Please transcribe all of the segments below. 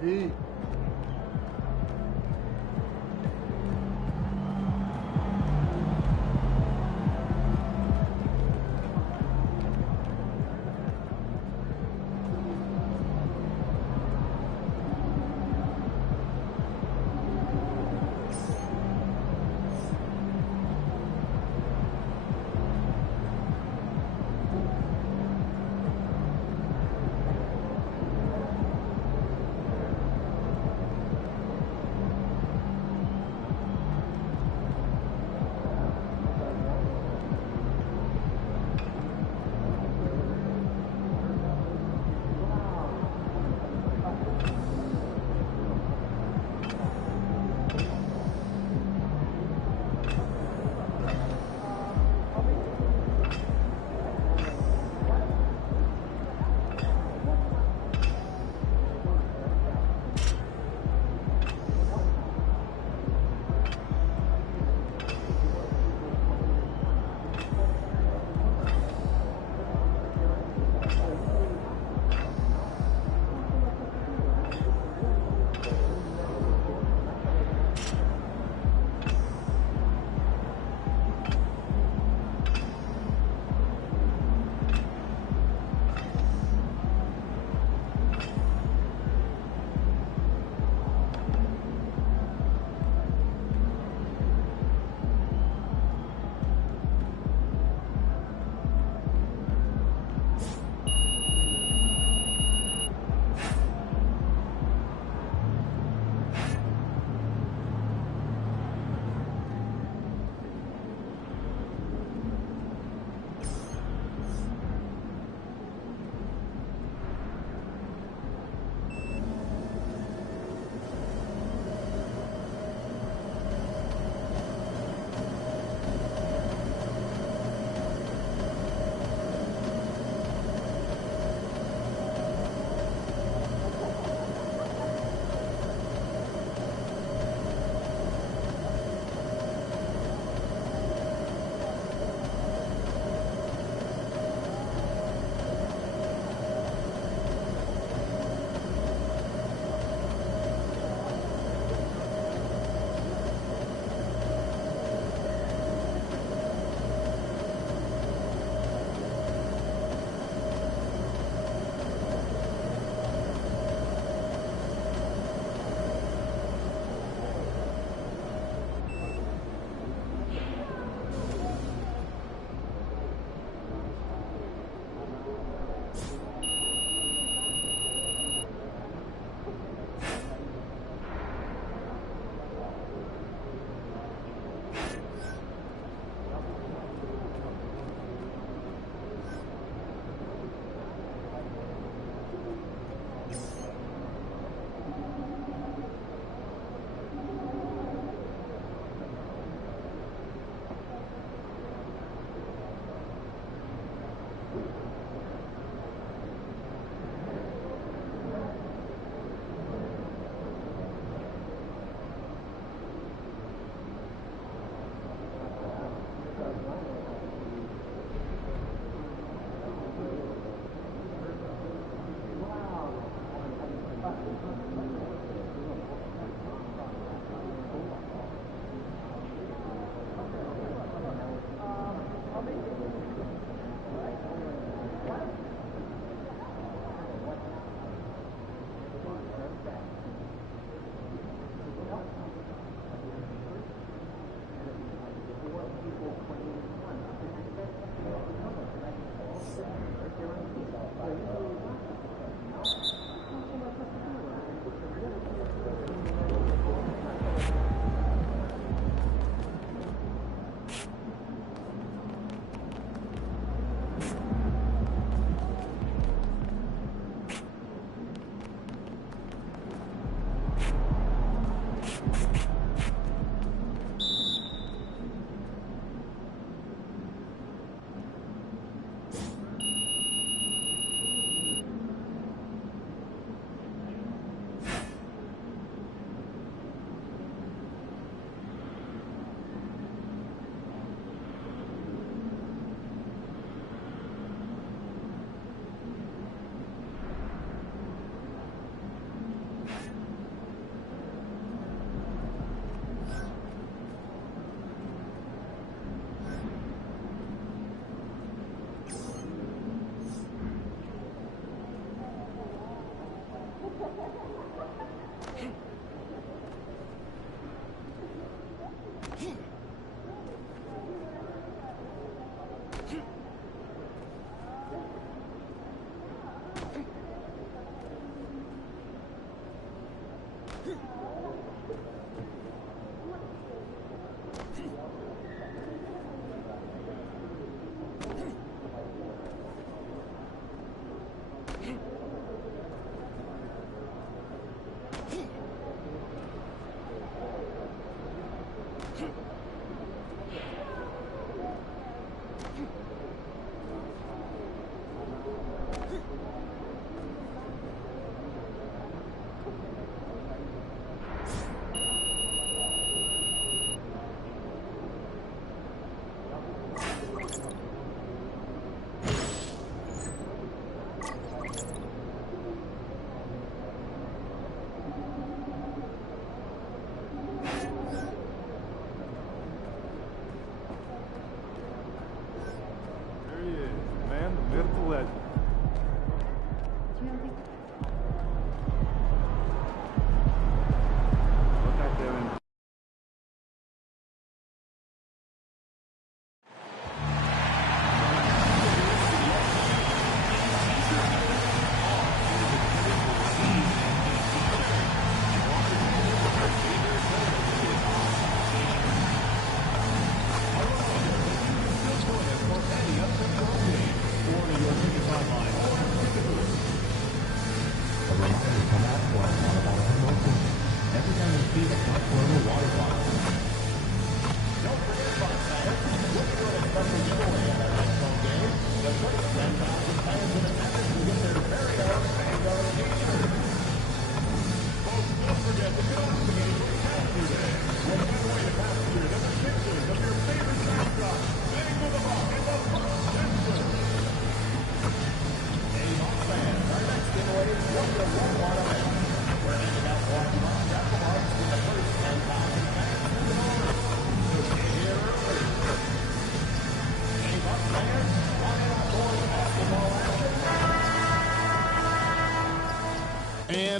Hey.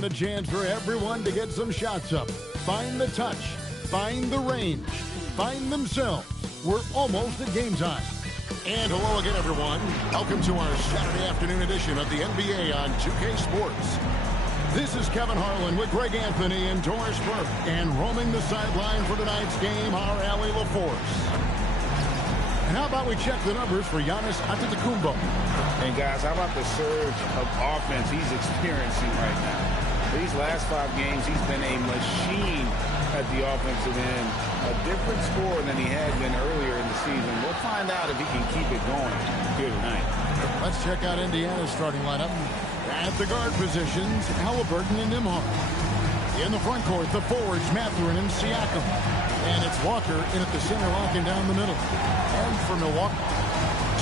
And a chance for everyone to get some shots up. Find the touch. Find the range. Find themselves. We're almost at game time. And hello again, everyone. Welcome to our Saturday afternoon edition of the NBA on 2K Sports. This is Kevin Harlan with Greg Anthony and Doris Burke. And roaming the sideline for tonight's game, our Allie LaForce. And how about we check the numbers for Giannis Antetokounmpo? And guys, how about the surge of offense he's experiencing right now? These last 5 games, he's been a machine at the offensive end. A different score than he had been earlier in the season. We'll find out if he can keep it going here tonight. Let's check out Indiana's starting lineup. At the guard positions, Halliburton and Nembhard. In the front court, the forwards, Mathurin and Siakam. And it's Walker in at the center, locking down the middle. And for Milwaukee,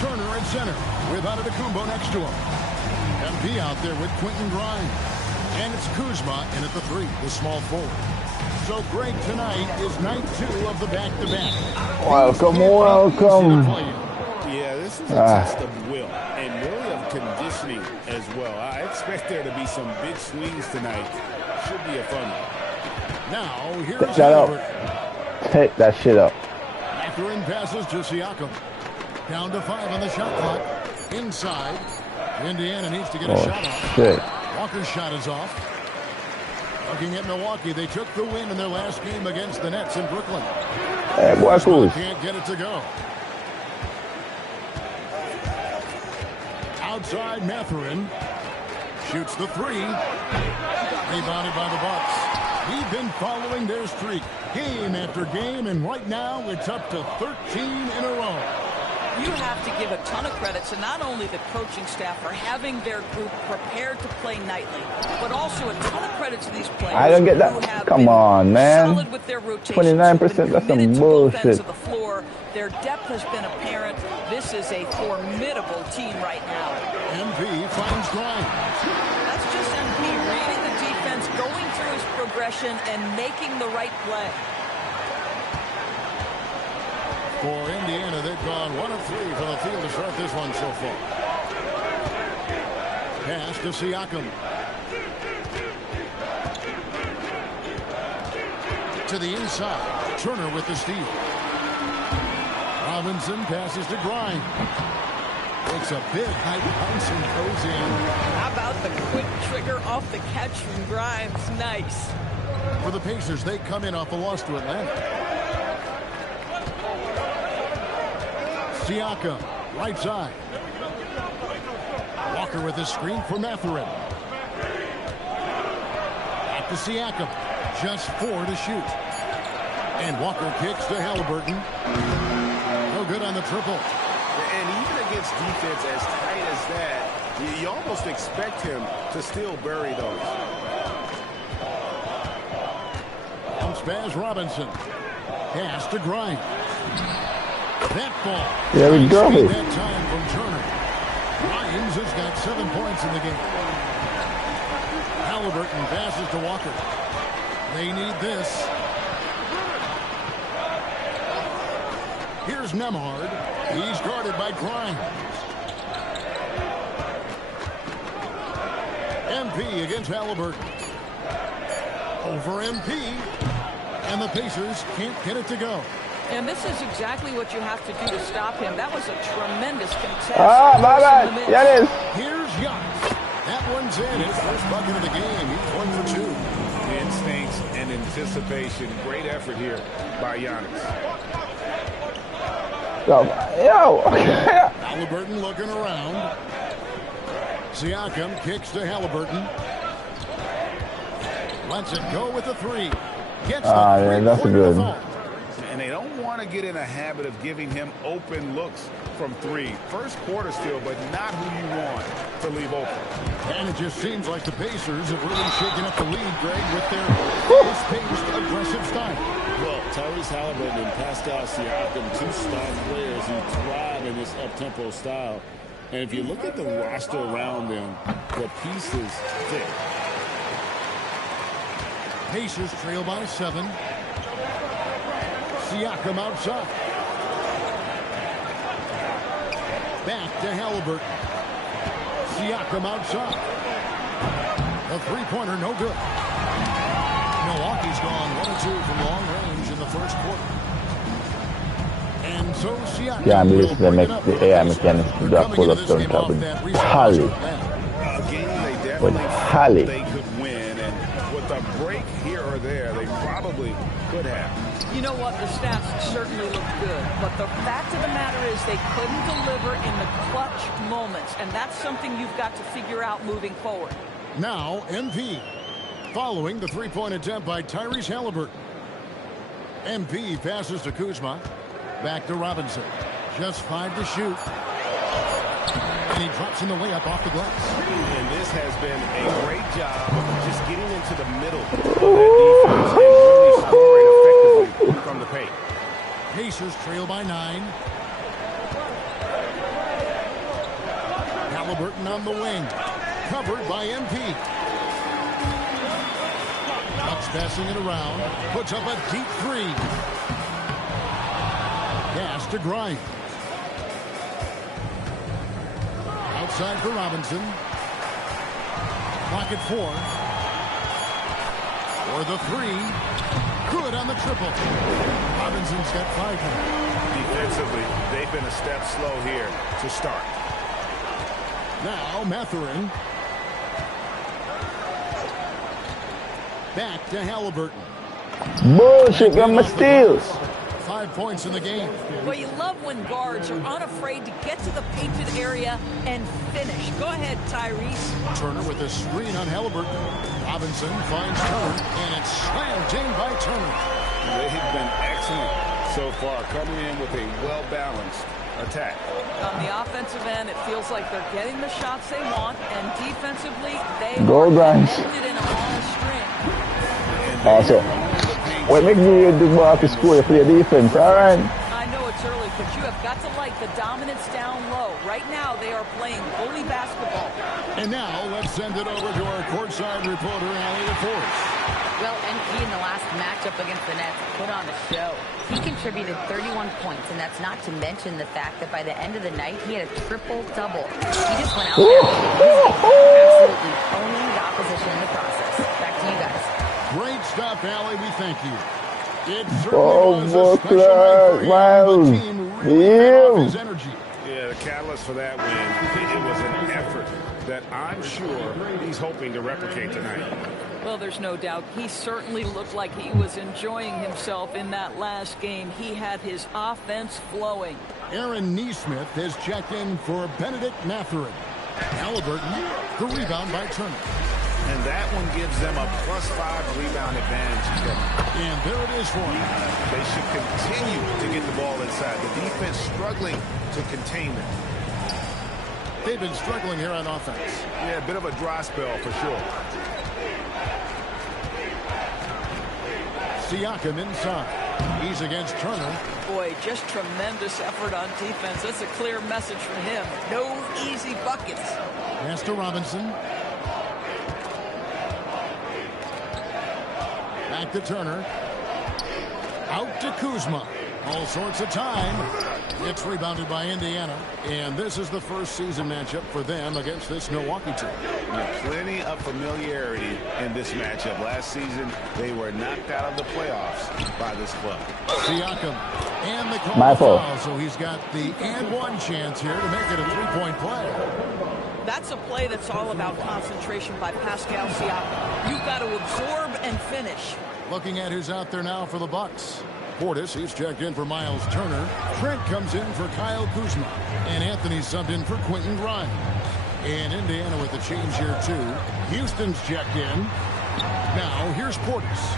Turner at center with Antetokounmpo next to him. MP out there with Quentin Grimes. And it's Kuzma in at the 3, the small forward. So Greg, tonight is night 2 of the back-to-back. Welcome. Yeah, this is a test of will and really of conditioning as well. I expect there to be some big swings tonight. Should be a fun one. Now, here's Shut up. Take that shit up. Mathurin passes to Siakam. Down to 5 on the shot clock. Inside. Indiana needs to get a shot off. Shit. Walker's shot is off. Looking at Milwaukee, they took the win in their last game against the Nets in Brooklyn. Hey, boy, cool. Can't get it to go. Outside, Mathurin shoots the 3. Rebounded by the Bucks. We've been following their streak game after game, and right now it's up to 13 in a row. You have to give a ton of credit to not only the coaching staff for having their group prepared to play nightly, but also a ton of credit to these players. I don't get that. Come on, man. 29%, that's some bullshit. The floor. Their depth has been apparent. This is a formidable team right now. MP finds Grimes. That's just MP reading the defense, going through his progression, and making the right play. For Indiana, they've gone 1 of 3 from the field to start this one so far. Pass to Siakam. To the inside. Turner with the steal. Robinson passes to Grimes. Takes a big high bounce and goes in. How about the quick trigger off the catch from Grimes? Nice. For the Pacers, they come in off a loss to Atlanta. Siakam, right side. Walker with a screen for Mathurin. Back to Siakam. Just 4 to shoot. And Walker kicks to Halliburton. No good on the triple. And even against defense as tight as that, you almost expect him to still bury those. Spaz Robinson. Pass to Grimes. That ball. There we go. That time from Turner. Grimes has got 7 points in the game. Halliburton passes to Walker. They need this. Here's Nembhard. He's guarded by Grimes. MP against Halliburton. Over MP. And the Pacers can't get it to go. And this is exactly what you have to do to stop him. That was a tremendous contest. My bad. Yeah, it is. Here's Giannis. That one's in. His first bucket of the game. He's 1 for 2. Instincts and anticipation. Great effort here by Giannis. Yo. Halliburton looking around. Siakam kicks to Halliburton. Lets it go with the 3. Gets the that's a good one. And they don't want to get in a habit of giving him open looks from 3. First quarter still, but not who you want to leave open. And it just seems like the Pacers have really shaken up the lead, Greg, with their fast-paced, aggressive style. Well, Tyrese Halliburton and Pascal Siakam, 2 star players who thrive in this up-tempo style. And if you look at the roster around them, the pieces fit. Pacers trail by 7. Siakam outside. Back to Halliburton. Siakam outside. The three-pointer, no good. Milwaukee's gone 1 of 2 from long range in the first quarter. And so Siakam Yeah, I'm will listening to bring make it up the with AI the mechanics baseline. to They're drop coming pull into up this down game top off with that recent Holly. loss at A game they With definitely Holly. thought they could win, and with a break here or there, they probably could have. You know what? The stats certainly look good, but the fact of the matter is they couldn't deliver in the clutch moments, and that's something you've got to figure out moving forward. Now, MP. Following the three-point attempt by Tyrese Halliburton. MP passes to Kuzma. Back to Robinson. Just 5 to shoot. And he drops in the layup off the glass. And this has been a great job of just getting into the middle of that defense and really scoring effectively from the paint. Pacers trail by 9. Halliburton on the wing. Covered by MP. Bucks passing it around. Puts up a deep three. Pass to Grimes. Outside for Robinson. Clock at 4. For the three. Good on the triple. Robinson's got 5 now. Defensively, they've been a step slow here to start. Now Mathurin. Back to Halliburton. Bullshit, got my steals. 5 points in the game. Well, you love when guards are unafraid to get to the painted area and finish. Go ahead, Tyrese. Turner with a screen on Halliburton. Robinson finds Turner, and it's slammed in by Turner. They've been excellent so far, coming in with a well-balanced attack. On the offensive end, it feels like they're getting the shots they want, and defensively, they Go, are Grimes. connected in on a string. Also, what make you do ball to score? You play defense, all right? I know it's early, but you have got to like the dominance down low. Right now, they are playing bully basketball. And now, let's send it over to our courtside reporter, Allie LaForce. Well, NP in the last matchup against the Nets put on a show. He contributed 31 points, and that's not to mention the fact that by the end of the night, he had a triple-double. He just went out there absolutely owning the opposition in the process. Back to you guys. Great stuff, Allie. We thank you. It certainly was a special night for him. Miles. The team really fed off his energy. Yeah, the catalyst for that win, it was an effort that I'm sure he's hoping to replicate tonight. Well, there's no doubt. He certainly looked like he was enjoying himself in that last game. He had his offense flowing. Aaron Neesmith has checked in for Benedict Mathurin. Halliburton, the rebound by Turner. And that one gives them a +5 rebound advantage. And there it is for him. They should continue to get the ball inside. The defense struggling to contain them. They've been struggling here on offense. Yeah, a bit of a dry spell for sure. Siakam inside. He's against Turner. Boy, just tremendous effort on defense. That's a clear message from him. No easy buckets. Pass to Robinson. Back to Turner. Out to Kuzma. All sorts of time. It's rebounded by Indiana. And this is the first season matchup for them against this Milwaukee team. Plenty of familiarity in this matchup. Last season, they were knocked out of the playoffs by this club. Siakam. And the call My fault. foul. So he's got the and one chance here to make it a three-point play. That's a play that's all about concentration by Pascal Siakam. You've got to absorb and finish. Looking at who's out there now for the Bucks. Portis, he's checked in for Miles Turner. Trent comes in for Kyle Kuzma. And Anthony subbed in for Quentin Grimes. And Indiana with the change here, too. Houston's checked in. Now, here's Portis.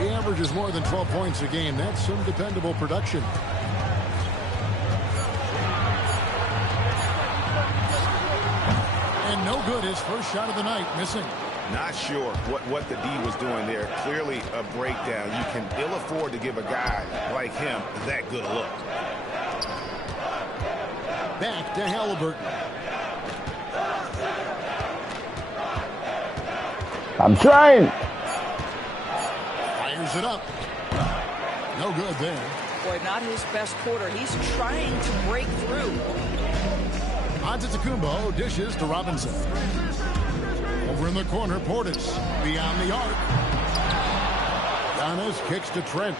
He averages more than 12 points a game. That's some dependable production. And no good. His first shot of the night, missing. Not sure what the D was doing there. Clearly a breakdown. You can ill afford to give a guy like him that good a look. Back to Halliburton. I'm trying. Fires it up. No good there. Boy, not his best quarter. He's trying to break through. Antetokounmpo dishes to Robinson. Over in the corner, Portis. Beyond the arc. Giannis kicks to Trent.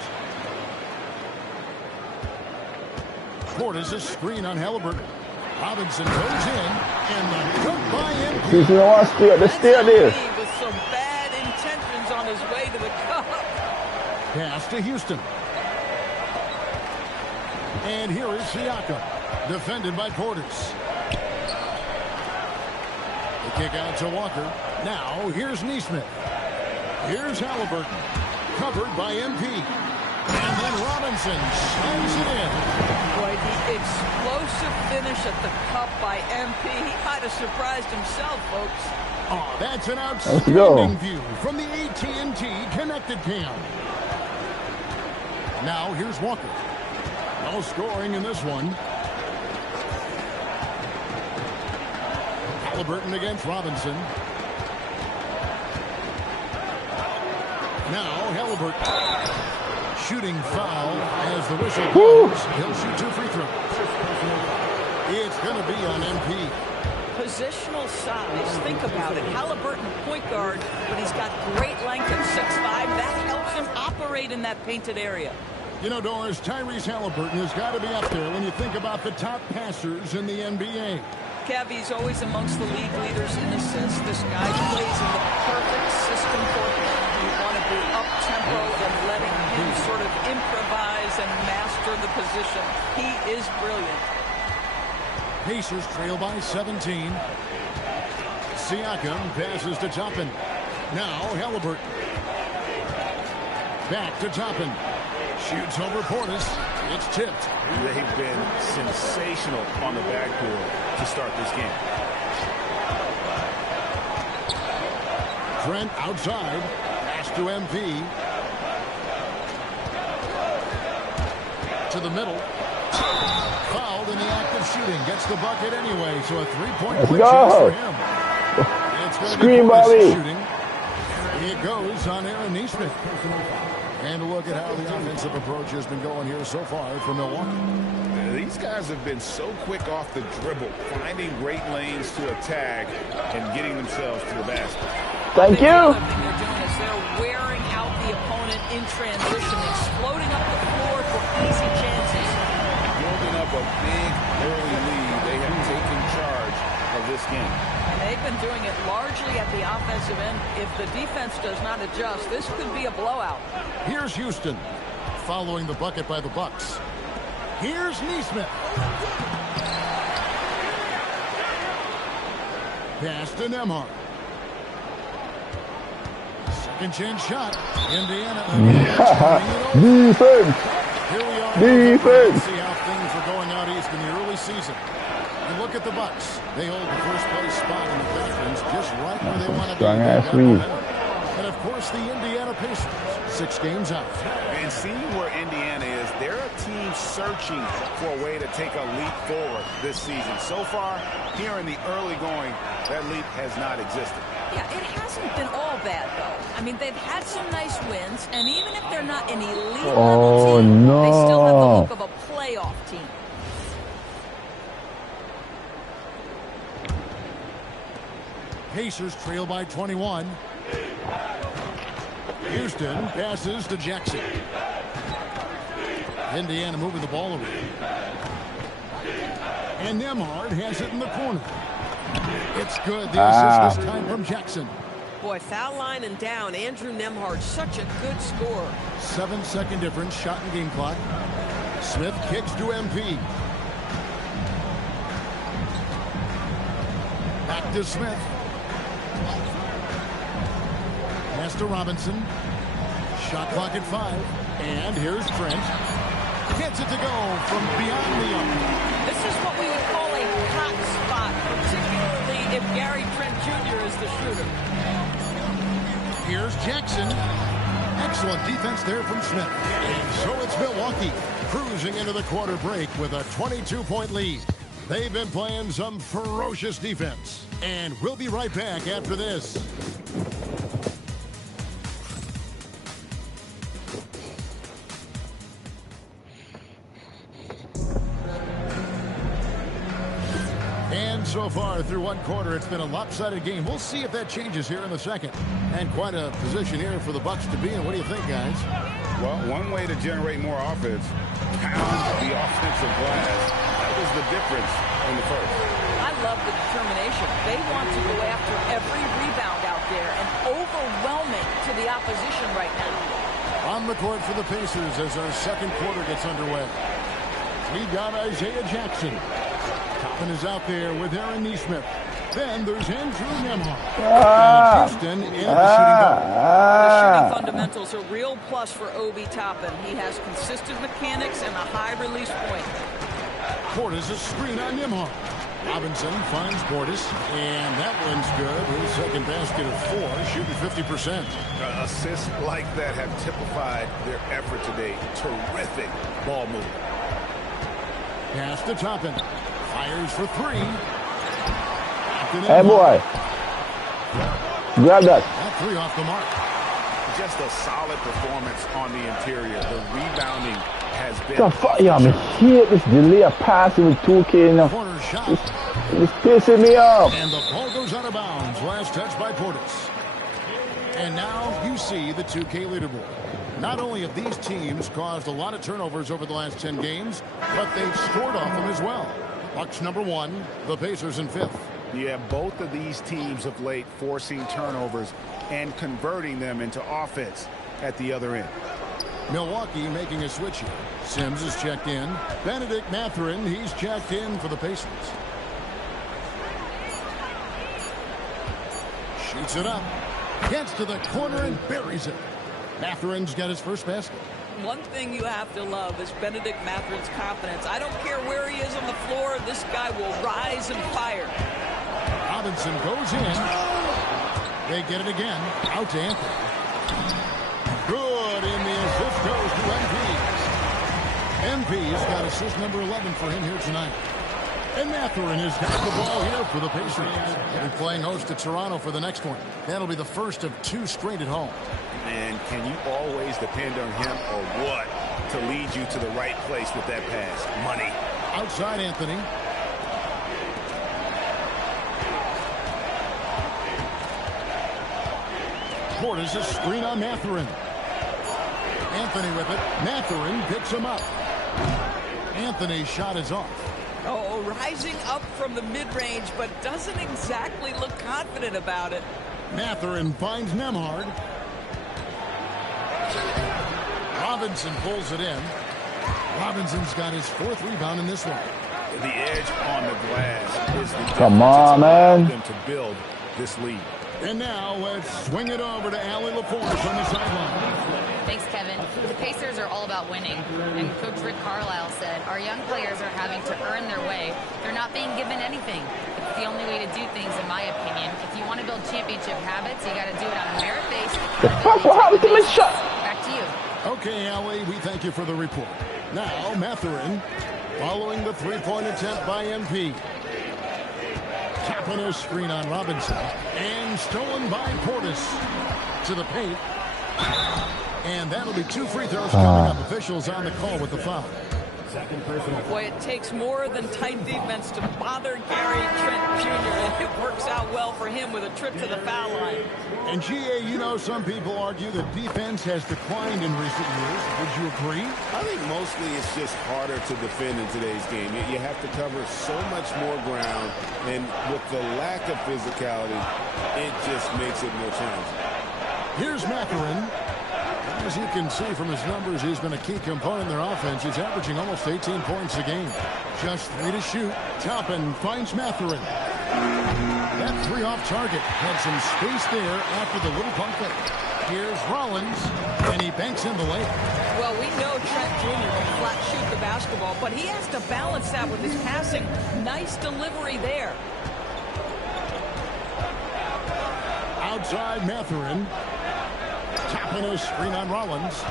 Portis a screen on Halliburton. Robinson goes in, and the dunk by MP. He's going to steal this. With some bad intentions on his way to the cup. Pass to Houston. And here is Siakam, defended by Portis. The kick out to Walker. Now, here's Nesmith. Here's Halliburton, covered by MP. And then Robinson slams it in. Boy, the explosive finish at the cup by MP. He might have surprised himself, folks. Oh, that's an outstanding view from the AT&T Connected Cam. Now, here's Walker. No scoring in this one. Halliburton against Robinson. Now, Halliburton. Shooting foul as the whistle blows. He'll shoot 2 free throws. It's going to be on MP. Positional size. Think about it. Halliburton, point guard, but he's got great length at 6'5". That helps him operate in that painted area. You know, Doris, Tyrese Halliburton has got to be up there when you think about the top passers in the NBA. Kev, he's always amongst the league leaders in assists. This guy plays in the perfect system for him. You want to be up-tempo and letting him sort of improvise and master the position. He is brilliant. Pacers trail by 17. Siakam passes to Toppin. Now Halliburton. Back to Toppin. Shoots over Portis. It's tipped. They've been sensational on the backboard to start this game. Trent outside. Pass to MP. To the middle. Fouled in the act of shooting. Gets the bucket anyway, so a three-point quick chance for him. It's going to be Portis shooting. It goes on Aaron Nesmith. And look at how the offensive approach has been going here so far for Milwaukee. These guys have been so quick off the dribble, finding great lanes to attack and getting themselves to the basket. Thank you. The other thing they're doing is they're wearing out the opponent in transition, exploding up the floor for easy chances. Building up a big early lead, they have taken charge of this game. And they've been doing it largely at the offensive end. If the defense does not adjust, this could be a blowout. Here's Houston, following the bucket by the Bucks. Here's Nesmith. Pass to Nembhard. Second chance shot. Indiana. Defense. Here we are. Defense. See how things were going out east in the early season. And look at the Bucks. They hold the first place spot in the conference just right where they want to be. Strong ass lead. And of course the Indiana Pacers, 6 games out. And seeing where Indiana is, they're a team searching for a way to take a leap forward this season. So far, here in the early going, that leap has not existed. Yeah, it hasn't been all bad, though. I mean, they've had some nice wins, and even if they're not an elite level team, they still have the look of a playoff team. Pacers trail by 21. Houston passes to Jackson. Indiana moving the ball away. And Nembhard has it in the corner. It's good. The assist this time from Jackson. Boy, foul line and down. Andrew Nembhard, such a good scorer. 7-second difference, shot and game clock. Smith kicks to MP. Back to Smith. Pass to Robinson. Shot clock at 5. And here's Trent. Gets it to go from beyond the arc. This is what we would call a hot spot, particularly if Gary Trent Jr. is the shooter. Here's Jackson. Excellent defense there from Smith. And so it's Milwaukee cruising into the quarter break with a 22-point lead. They've been playing some ferocious defense. And we'll be right back after this. And so far through one quarter, it's been a lopsided game. We'll see if that changes here in the second. And quite a position here for the Bucks to be in. What do you think, guys? Well, one way to generate more offense, pound the offensive glass. That was the difference in the first. I love the determination. They want to go after every rebound out there and overwhelming to the opposition right now. On the court for the Pacers as our second quarter gets underway. We've got Isaiah Jackson. Toppin is out there with Aaron Nesmith. Then there's Andrew Nembhard. And Houston in the shooting guard. The shooting fundamentals are a real plus for Obi Toppin. He has consistent mechanics and a high release point. Portis a screen on Nembhard. Robinson finds Portis, and that one's good. His second basket of 4, shooting 50%. Assists like that have typified their effort today. Terrific ball movement. Pass to Toppin. Fires for 3. Hey, boy. Grab that. That 3 off the mark. Just a solid performance on the interior. The rebounding has been... The fuck, yeah, I hate this delay of passing with 2K now. Corner shot. It's pissing me off. And the ball goes out of bounds. Last touch by Portis. And now you see the 2K leaderboard. Not only have these teams caused a lot of turnovers over the last 10 games, but they've scored off them as well. Bucks number 1, the Pacers in 5th. Yeah, both of these teams of late forcing turnovers and converting them into offense at the other end. Milwaukee making a switch here. Sims is checked in. Benedict Mathurin, he's checked in for the Pacers. Shoots it up. Gets to the corner and buries it. Mathurin's got his first basket. One thing you have to love is Benedict Mathurin's confidence. I don't care where he is on the floor, this guy will rise and fire. Robinson goes in. They get it again. Out to Anthony. Good, and the assist goes to MP. MP's got assist number 11 for him here tonight. And Mathurin has got the ball here for the Pacers. They'll be playing host to Toronto for the next one. That'll be the first of 2 straight at home. And can you always depend on him or what to lead you to the right place with that pass? Money. Outside Anthony. Portis a screen on Mathurin. Anthony with it. Mathurin picks him up. Anthony's shot is off. Oh, rising up from the mid-range, but doesn't exactly look confident about it. Mathurin finds Nembhard. Robinson pulls it in. Robinson's got his 4th rebound in this one. The edge on the glass is the Come on, man. them to build this lead. And now let's swing it over to Allie LaForce on the sideline. Thanks, Kevin. The Pacers are all about winning. And Coach Rick Carlisle said, our young players are having to earn their way. They're not being given anything. It's the only way to do things, in my opinion. If you want to build championship habits, you got to do it on a merit base. What happened to my shot? Back to you. Okay, Allie, we thank you for the report. Now, Mathurin following the 3-point attempt by MP. Tapping a screen on Robinson. And stolen by Portis to the paint. And that'll be 2 free throws coming up. Officials on the call with the foul. Boy, it takes more than tight defense to bother Gary Trent Jr., and it works out well for him with a trip to the foul line. And, GA, you know, some people argue that defense has declined in recent years. Would you agree? I think mostly it's just harder to defend in today's game. You have to cover so much more ground, and with the lack of physicality, it just makes it more challenging. Here's Mathurin. As you can see from his numbers, he's been a key component in their offense. He's averaging almost 18 points a game. Just 3 to shoot. Toppin finds Mathurin. That 3 off target. Had some space there after the little pump fake. Here's Rollins, and he banks in the layup. Well, we know Trent Jr. can flat shoot the basketball, but he has to balance that with his passing. Nice delivery there. Outside Mathurin. Tapping a screen on Rollins.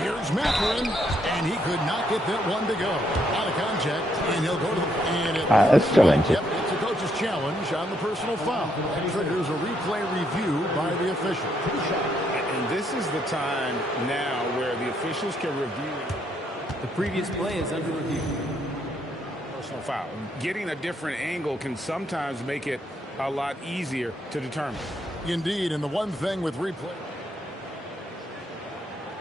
Here's Mathurin, and he could not get that one to go. Out of contact, and he'll go to the... And that's challenge. Yep, it's a coach's challenge on the personal foul. That triggers a replay review by the official. And this is the time now where the officials can review. The previous play is under review. personal foul. Getting a different angle can sometimes make it a lot easier to determine. Indeed, and the one thing with replay.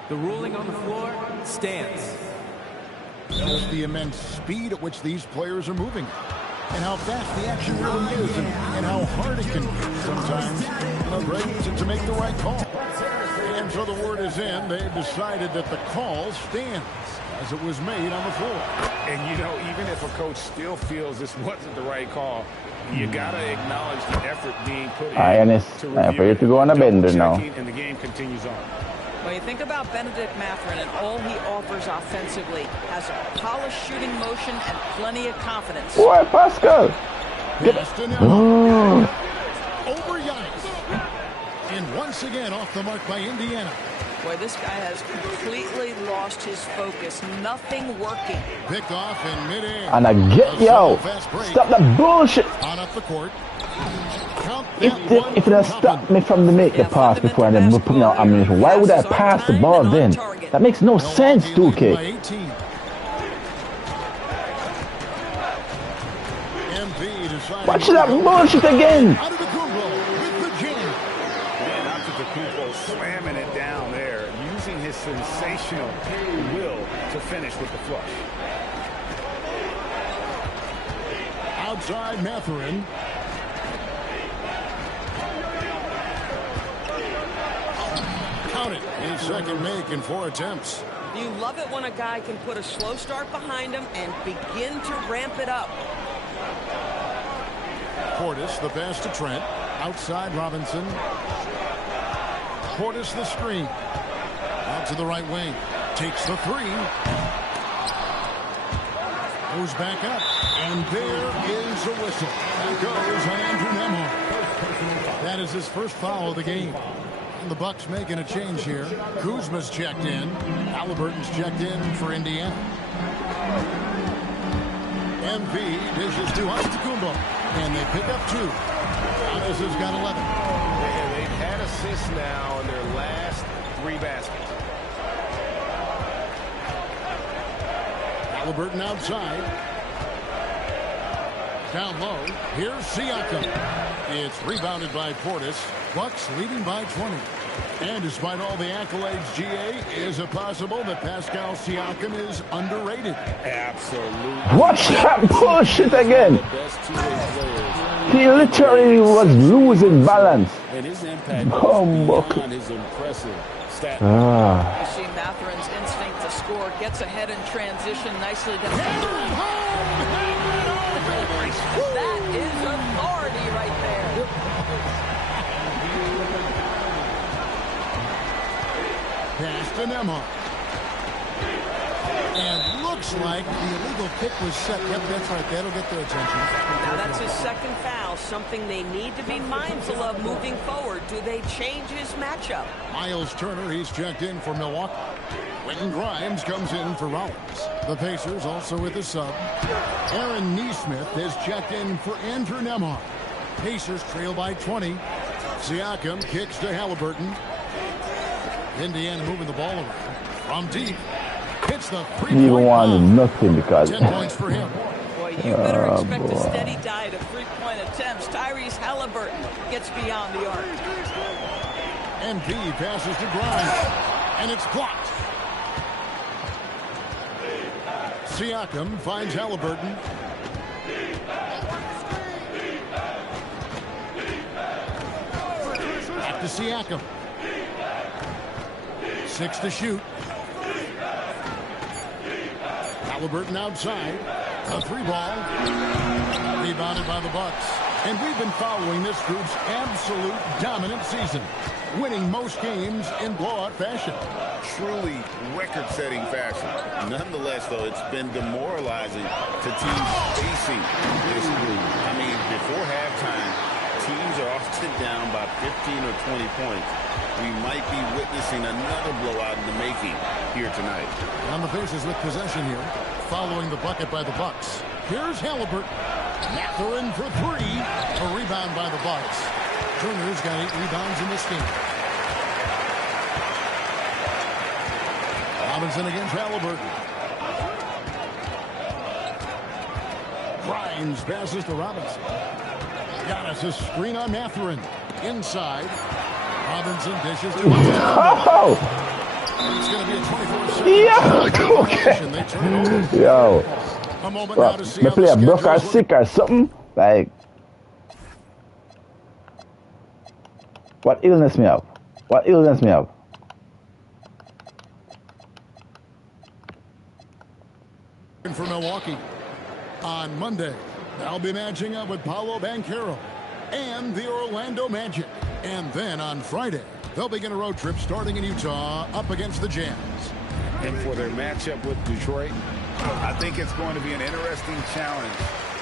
The ruling on the floor stands. Just the immense speed at which these players are moving, and how fast the action really is, and how hard it can be sometimes, to make the right call. And so the word is in. They've decided that the call stands as it was made on the floor. And, you know, even if a coach still feels this wasn't the right call, you got to acknowledge the effort being put in. I'm ready to go on a bender now. And the game continues on. When you think about Benedict Mathurin and all he offers offensively, has a polished shooting motion and plenty of confidence. Boy, Pascal. Over Giannis. And once again off the mark by Indiana. Boy, this guy has completely lost his focus. Nothing working. Picked off in midair. And I get, yo, stop that bullshit. On up the court. If it had stopped me from the make the pass before and then put me out ammunition, why would I pass the ball then? That makes no sense, 2K. Watch that bullshit again. Slamming it down there, using his sensational will to finish with the flush. Outside Mathurin. Count it. His second make in 4 attempts. You love it when a guy can put a slow start behind him and begin to ramp it up. Portis, the pass to Trent. Outside Robinson. Portis the screen. Out to the right wing. Takes the 3. Goes back up. And there is a whistle. That goes on Andrew Nembhard. That is his first foul of the game. And the Bucks making a change here. Kuzma's checked in. Halliburton's checked in for Indiana. MP dishes to Antetokounmpo. And they pick up 2. Giannis has got 11. They've had assists now in their last 3 baskets. Halliburton outside. Down low. Here's Siakam. It's rebounded by Portis. Bucks leading by 20. And despite all the accolades, GA, is it possible that Pascal Siakam is underrated? Absolutely. Watch that bullshit again. He literally was losing balance. And his impact beyond his impressive stat. You see Mathurin's instinct to score, gets ahead in transition nicely down. That is authority right there. Pass to Nembhard. And looks like the illegal kick was set. Yep, that's right. That'll get their attention. Now that's his second foul, something they need to be mindful of moving forward. Do they change his matchup? Miles Turner, he's checked in for Milwaukee. Quentin Grimes comes in for Rollins. The Pacers also with a sub. Aaron Nesmith is checked in for Andrew Nembhard. Pacers trail by 20. Siakam kicks to Halliburton. Indiana moving the ball around. From deep. Hits the 3-point line. Nothing because 10 points for him. Boy, you better expect a steady diet of 3-point attempts. Tyrese Halliburton gets beyond the arc. MP passes to Grimes. And it's blocked. Siakam finds Halliburton. Back to Siakam. 6 to shoot. Halliburton outside. A 3-ball. Rebounded by the Bucks. And we've been following this group's absolute dominant season, winning most games in blowout fashion. Truly record-setting fashion. Nonetheless, though, it's been demoralizing to teams facing this group. I mean, before halftime, teams are often down by 15 or 20 points. We might be witnessing another blowout in the making here tonight. On the Pacers with possession here, following the bucket by the Bucks. Here's Halliburton. Mathurin for 3. A rebound by the Bucks. Turner's got 8 rebounds in this game. Robinson against Halliburton. Grimes passes to Robinson. Giannis, a screen on Mathurin. Inside. Robinson dishes to Oh! It's going to be a 24-second. Yeah, okay. Yo. A moment Well, now to see they how play the a broke or schedule's sick or something. Like, what illness me up? What illness me up? for Milwaukee. On Monday, they'll be matching up with Paolo Banchero and the Orlando Magic. And then on Friday, they'll begin a road trip starting in Utah up against the Jazz. And for their matchup with Detroit, I think it's going to be an interesting challenge.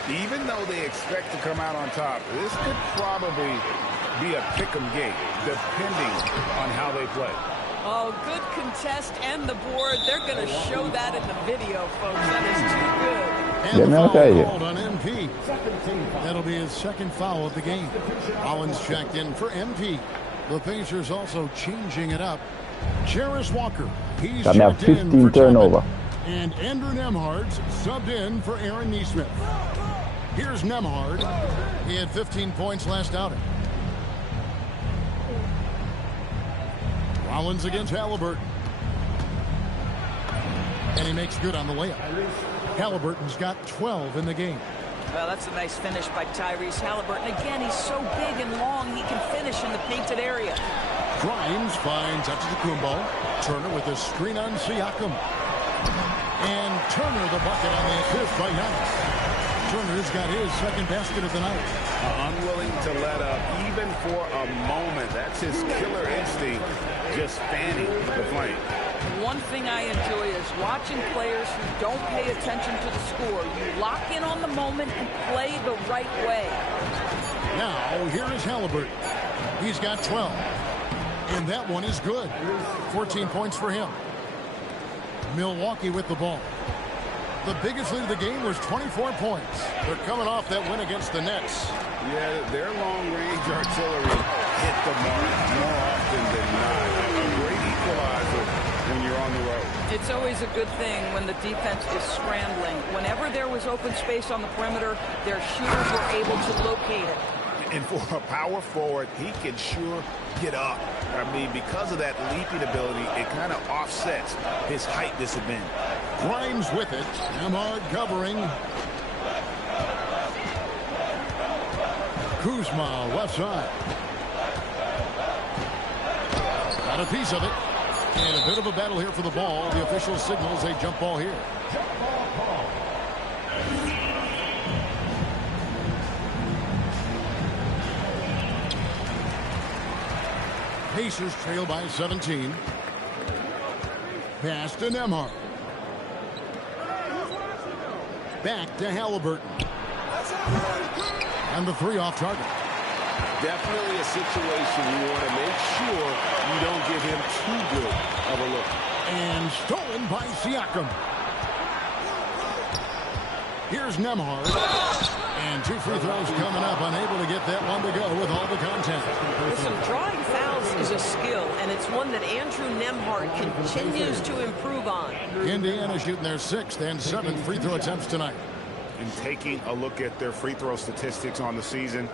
Even though they expect to come out on top, this could probably be a pick-em game, depending on how they play. Oh, good contest and the board. They're going to show that in the video, folks. That is too good. And the foul called on MP. That'll be his second foul of the game. Collins checked in for MP. The Pacers also changing it up. Jarris Walker, he's checked in 15 for turnover. And Andrew Nembhard's subbed in for Aaron Nesmith. Here's Nembhard. He had 15 points last outing. Collins against Halliburton. And he makes good on the layup. Halliburton's got 12 in the game. Well, that's a nice finish by Tyrese Halliburton. Again, he's so big and long, he can finish in the painted area. Grimes finds Antetokounmpo. Turner with a screen on Siakam. And Turner the bucket on the assist by Giannis. Turner's got his second basket of the night. Unwilling to let up even for a moment. That's his killer instinct, just fanning the flame. One thing I enjoy is watching players who don't pay attention to the score. You lock in on the moment and play the right way. Now, here is Halliburton. He's got 12. And that one is good. 14 points for him. Milwaukee with the ball. The biggest lead of the game was 24 points. They're coming off that win against the Nets. Yeah, their long-range artillery hit the mark more often than not. A great equalizer when you're on the road. It's always a good thing when the defense is scrambling. Whenever there was open space on the perimeter, their shooters were able to locate it. And for a power forward, he can sure get up. I mean, because of that leaping ability, it kind of offsets his height disadvantage. Grimes with it. Nembhard covering. Kuzma, left side. Got a piece of it. And a bit of a battle here for the ball. The official signals a jump ball here. Pacers trail by 17. Pass to Nembhard. Back to Halliburton. And the three off target. Definitely a situation you want to make sure you don't give him too good of a look. And stolen by Siakam. Here's Nembhard. And two free throws coming up. Unable to get that one to go with all the contact. Listen, drawing fouls is a skill, and it's one that Andrew Nembhard continues to improve on. Indiana shooting their 6th and 7th free throw attempts tonight. And taking a look at their free throw statistics on the season,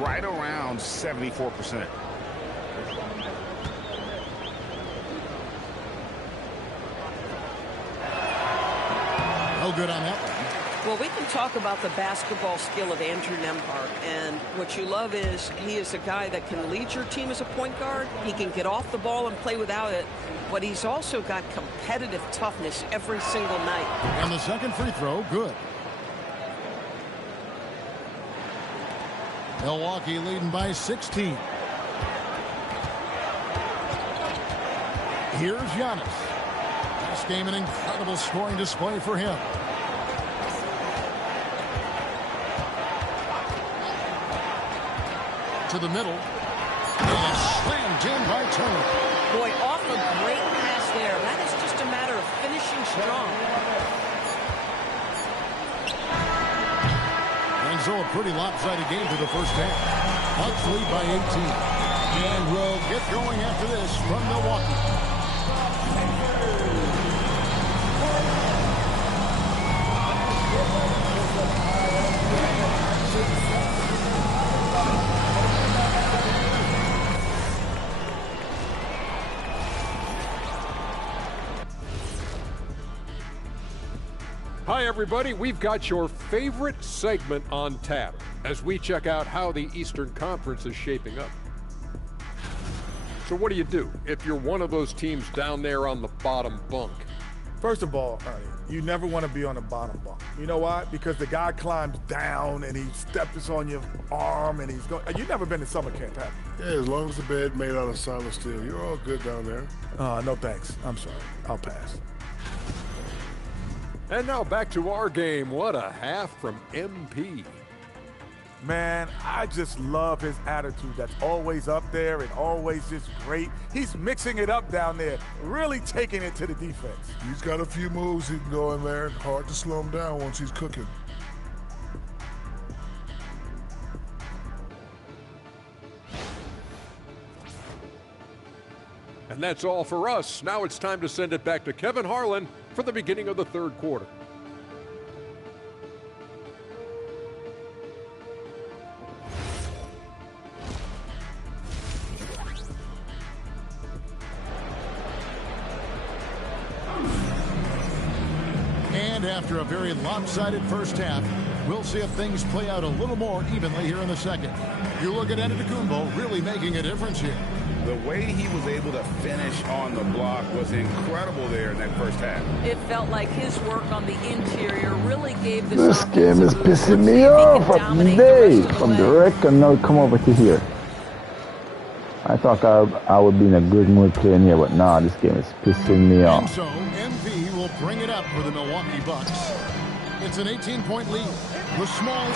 right around 74%. No good on that one. Well, we can talk about the basketball skill of Andrew Nembhard, and what you love is he is a guy that can lead your team as a point guard. He can get off the ball and play without it, but he's also got competitive toughness every single night. And the second free throw, good. Milwaukee leading by 16. Here's Giannis. This game an incredible scoring display for him. To the middle. And slammed in by Turner. Boy, off a great pass there. That is just a matter of finishing strong. And so a pretty lopsided game for the first half. Bucks lead by 18. And we'll get going after this from Milwaukee. everybody. We've got your favorite segment on tap as we check out how the Eastern Conference is shaping up. So what do if you're one of those teams down there on the bottom bunk? First of all, Ernie, you never want to be on the bottom bunk. You know why? Because the guy climbs down and he steps on your arm and he's going. You've never been to summer camp, have you? Yeah, as long as the bed made out of solid steel, you're all good down there. No thanks. I'm sorry. I'll pass. And now back to our game. What a half from MP. Man, I just love his attitude. That's always up there and always just great. He's mixing it up down there, really taking it to the defense. He's got a few moves he can go in there. Hard to slow him down once he's cooking. And that's all for us. Now it's time to send it back to Kevin Harlan for the beginning of the third quarter. And after a very lopsided first half, we'll see if things play out a little more evenly here in the second. You look at Antetokounmpo really making a difference here. The way he was able to finish on the block was incredible there in that first half. It felt like his work on the interior really gave this game is pissing me off from today. From the wreck and now come over to here. I thought I would be in a good mood playing here, but nah, this game is pissing me off. And so MP will bring it up for the Milwaukee Bucks. It's an 18-point lead. The small. An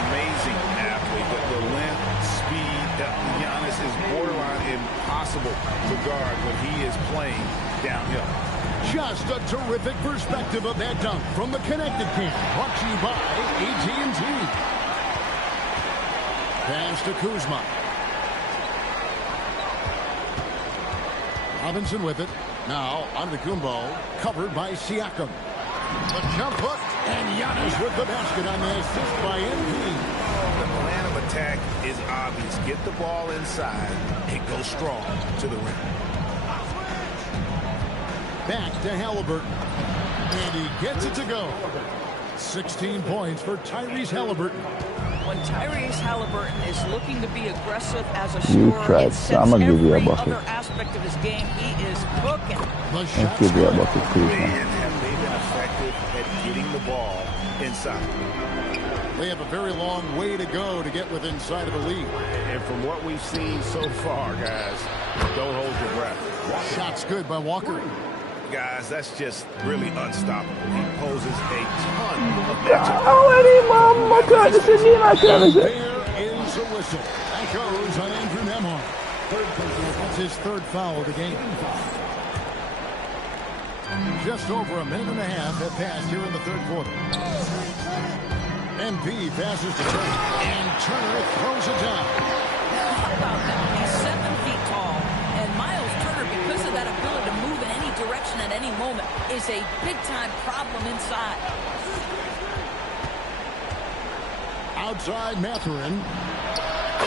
amazing athlete. The length, speed. Giannis is borderline impossible to guard when he is playing downhill. Just a terrific perspective of that dunk from the Connected Camp. Brought to you by AT&T. Pass to Kuzma. Robinson with it. Now Antetokounmpo covered by Siakam. The jump hook and Giannis with the basket on the assist by MP. The plan of attack is obvious. Get the ball inside and go strong to the rim. Back to Halliburton. And he gets it to go. 16 points for Tyrese Halliburton. When Tyrese Halliburton is looking to be aggressive as a scorer, it sets every other aspect of his game. He is cooking. Let's give you a bucket, please. Have they been effective at getting the ball inside? They have a very long way to go to get within sight of the lead. And from what we've seen so far, guys, don't hold your breath. Shot's good by Walker. Guys, that's just really unstoppable. He poses a ton of There is a whistle. That goes on Andrew Nembhard. That's his third foul of the game. Just over a minute and a half have passed here in the third quarter. MP passes to Turner, and Turner throws it down. How about that? He's 7 feet tall, and Miles Turner, because of that ability to move in any direction at any moment, is a big-time problem inside. Outside Mathurin.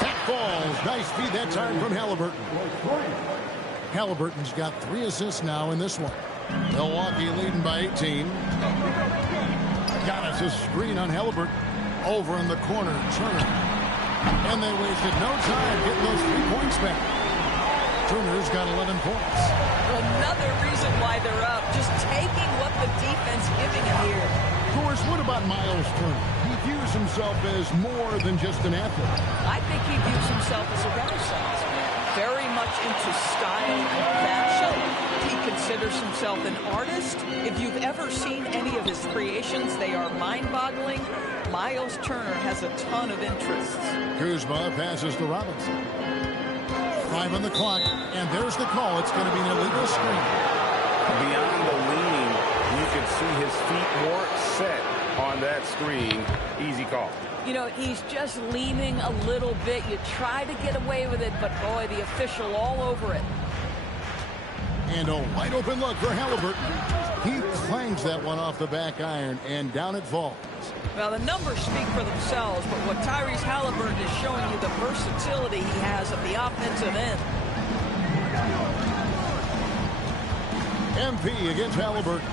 That falls. Nice feed that time from Halliburton. Halliburton's got 3 assists now in this one. Milwaukee leading by 18. Giannis a screen on Halliburton. Over in the corner, Turner. And they wasted no time getting those 3 points back. Turner's got 11 points. Another reason why they're up. Just taking what the defense giving him here. Of course, what about Miles Turner? He views himself as more than just an athlete. I think he views himself as a renaissance man. Very much into style and fashion. He considers himself an artist. If you've ever seen any of his creations, they are mind-boggling. Miles Turner has a ton of interests. Kuzma passes to Robinson. 5 on the clock, and there's the call. It's going to be an illegal screen. Beyond the leaning, you can see his feet more set on that screen. Easy call. You know, he's just leaning a little bit. You try to get away with it, but boy, the official all over it. And a wide open look for Halliburton. He clangs that one off the back iron, and down it falls. Well, the numbers speak for themselves, but what Tyrese Halliburton is showing you the versatility he has at the offensive end. MP against Halliburton.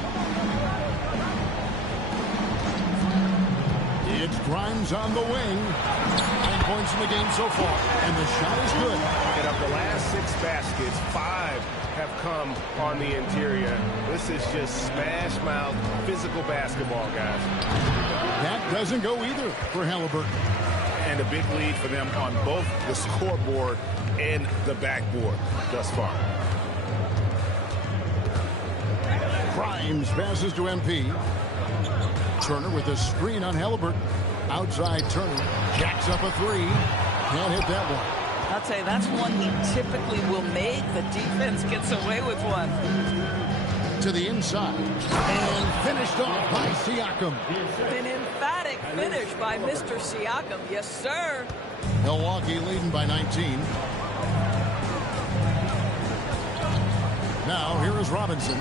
It's Grimes on the wing. 9 points in the game so far, and the shot is good. And of the last 6 baskets, 5 have come on the interior. This is just smash mouth physical basketball, guys. That doesn't go either for Halliburton. And a big lead for them on both the scoreboard and the backboard thus far. Grimes passes to MP. Turner with a screen on Halliburton. Outside Turner. Jacks up a 3. Can't hit that one. I'll tell you, that's one he typically will make. The defense gets away with one. To the inside. And finished off by Siakam. An emphatic finish by Mr. Siakam. Yes, sir. Milwaukee leading by 19. Now, here is Robinson.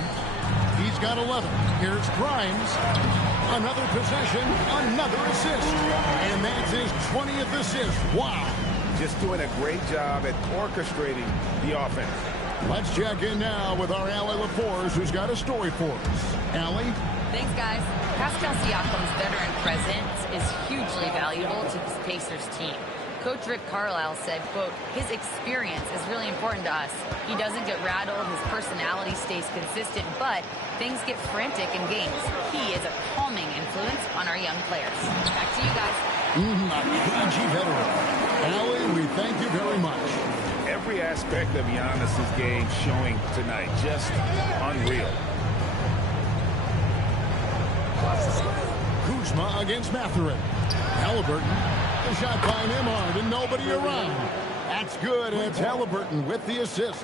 He's got 11. Here's Grimes. Another possession, another assist. And that's his 20th assist. Wow. Just doing a great job at orchestrating the offense. Let's check in now with our Allie LaForce, who's got a story for us. Allie? Thanks, guys. Pascal Siakam's veteran presence is hugely valuable to this Pacers team. Coach Rick Carlisle said, quote, his experience is really important to us. He doesn't get rattled, his personality stays consistent, but things get frantic in games. He is a calming influence on our young players. Back to you guys. A cagey veteran. Allie, we thank you very much. Every aspect of Giannis's game showing tonight. Just unreal. Kuzma against Mathurin. Halliburton. The shot by Nembhard and nobody around. That's good, and it's Halliburton with the assist.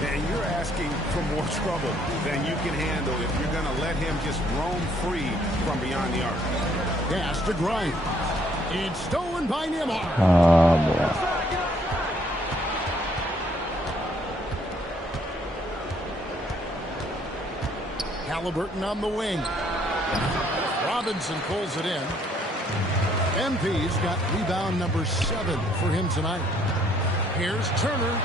And you're asking for more trouble than you can handle if you're going to let him just roam free from beyond the arc. Pass to Grimes. It's stolen by Nembhard. Halliburton on the wing. Robinson pulls it in. MP's got rebound number 7 for him tonight. Here's Turner.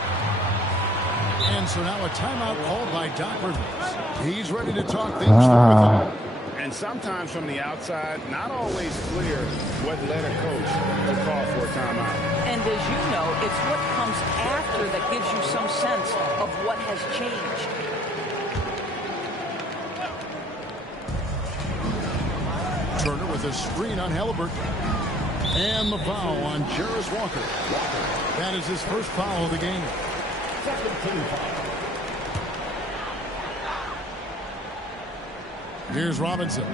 And so now a timeout called by Doc Rivers. He's ready to talk things through with him. And sometimes from the outside, not always clear what led a coach to call for a timeout. And as you know, it's what comes after that gives you some sense of what has changed. Turner with a screen on Halliburton. And the foul on Jarris Walker. That is his first foul of the game. Here's Robinson.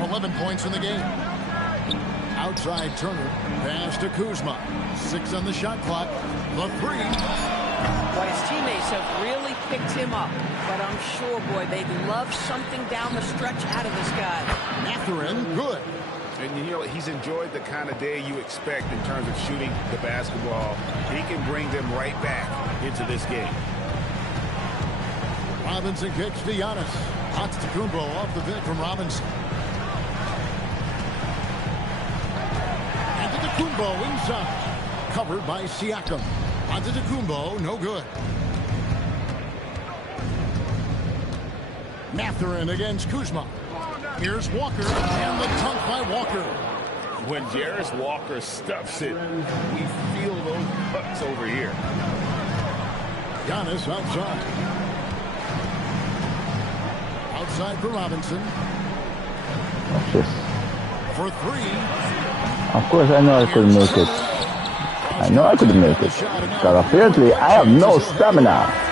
11 points in the game. Outside Turner. Pass to Kuzma. 6 on the shot clock. The 3. Boy, his teammates have really picked him up. But I'm sure, boy, they'd love something down the stretch out of this guy. Mathurin, good. And you know, he's enjoyed the kind of day you expect in terms of shooting the basketball. He can bring them right back into this game. Robinson kicks to Giannis. Antetokounmpo off the pick from Robinson. Antetokounmpo inside. Covered by Siakam. Antetokounmpo, no good. Mathurin against Kuzma. Here's Walker, and the dunk by Walker. When Jarris Walker stuffs it, we feel those cuts over here. Giannis outside. Outside for Robinson. For 3. Of course, I know I couldn't make it. I know I couldn't make it. Because apparently I have no stamina.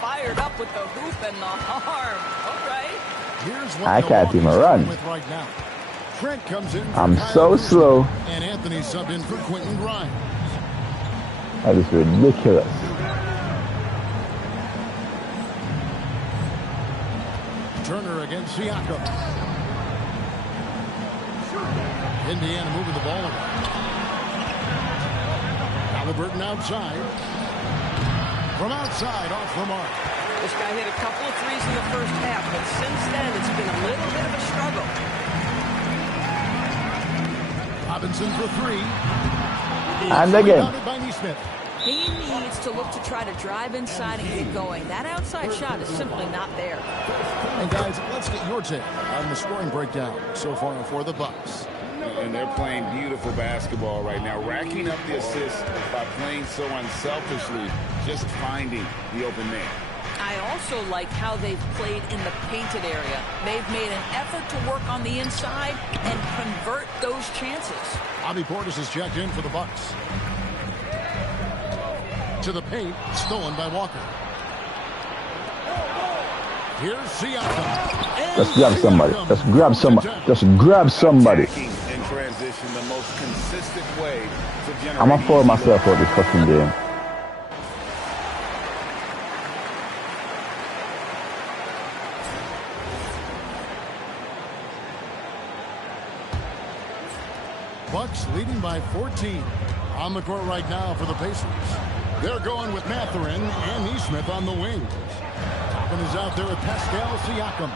Fired up with the hoop and the arm. All right. I can't even run. Right now. Trent comes in. I'm so slow. And Anthony subbed in for Quentin Grimes. That is ridiculous. Turner against Siakam. Indiana moving the ball around. Halliburton outside. From outside, off the mark. This guy hit a couple of threes in the first half, but since then, it's been a little bit of a struggle. Robinson for 3. And again. By Nesmith. He needs to look to try to drive inside and get going. That outside shot is simply not there. And guys, let's get your take on the scoring breakdown so far for the Bucks. And they're playing beautiful basketball right now, racking up the assists by playing so unselfishly, just finding the open man. I also like how they've played in the painted area. They've made an effort to work on the inside and convert those chances. Bobby Portis is checked in for the Bucks. To the paint, stolen by Walker. Here's Siakam. Just grab somebody. Just grab somebody. Just grab somebody. In transition, the most consistent way to generate. I'm gonna pour myself out this fucking game. Bucks leading by 14. On the court right now for the Pacers. They're going with Mathurin and Neesmith on the wings. Toppin is out there with Pascal Siakam.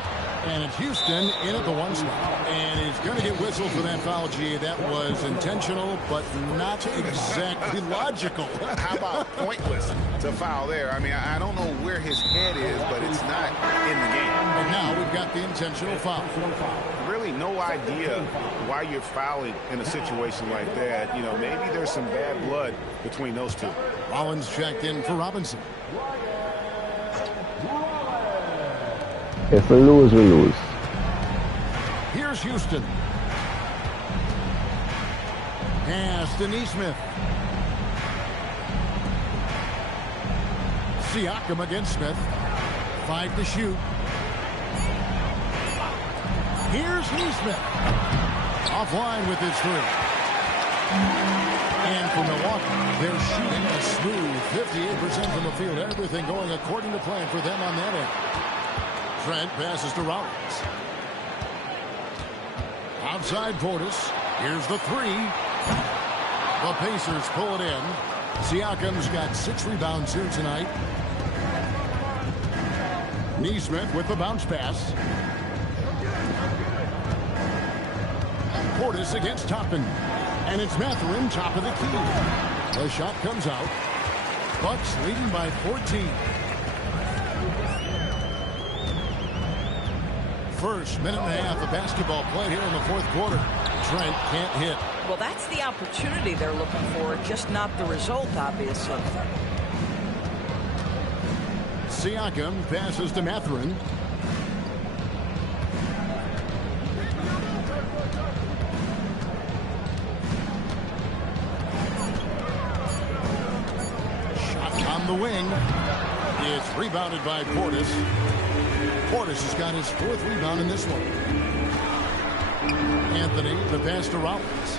And it's Houston in at the one spot. And he's going to get whistled for that foul, G. That was intentional, but not exactly logical. How about pointless to foul there? I mean, I don't know where his head is, but it's not in the game. And now we've got the intentional foul. Really no idea why you're fouling in a situation like that. You know, maybe there's some bad blood between those two. Rollins checked in for Robinson. If we lose, we lose. Here's Houston. Pass to Neesmith. Siakam against Smith. 5 to shoot. Here's Neesmith. Offline with his 3. And for Milwaukee, they're shooting a smooth 58% from the field. Everything going according to plan for them on that end. Trent passes to Rollins. Outside Portis. Here's the 3. The Pacers pull it in. Siakam's got 6 rebounds here tonight. Neesmith with the bounce pass. Portis against Toppin. And it's Mathurin, top of the key. The shot comes out. Bucks leading by 14. First minute and a half of basketball played here in the fourth quarter. Trent can't hit. Well, that's the opportunity they're looking for, just not the result, obviously. Siakam passes to Mathurin. Shot on the wing. It's rebounded by Portis. Portis has got his 4th rebound in this one. Anthony, the pass to Rollins.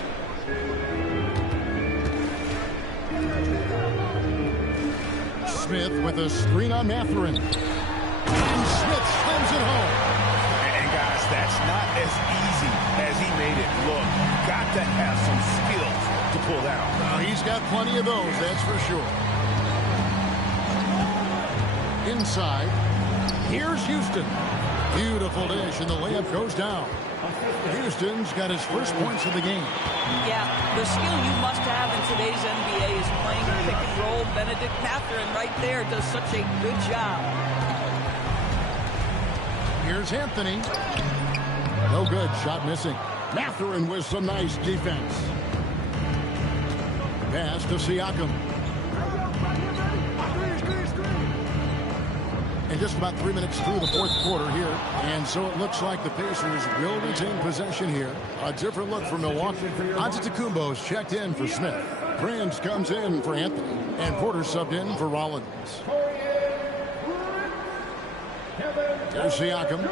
Smith with a screen on Mathurin. And Smith slams it home. And guys, that's not as easy as he made it look. Got to have some skills to pull that off. Well, he's got plenty of those, that's for sure. Inside. Here's Houston. Beautiful dish, and the layup goes down. Houston's got his first points of the game. Yeah, the skill you must have in today's NBA is playing pick and roll. Benedict Mathurin right there does such a good job. Here's Anthony. No good, shot missing. Mathurin with some nice defense. Pass to Siakam. And just about 3 minutes through the fourth quarter here. And so it looks like the Pacers will retain possession here. A different look for Milwaukee. Antetokounmpo's checked in for Smith. Grant comes in for Anthony. And Porter subbed in for Rollins. There's Siakam.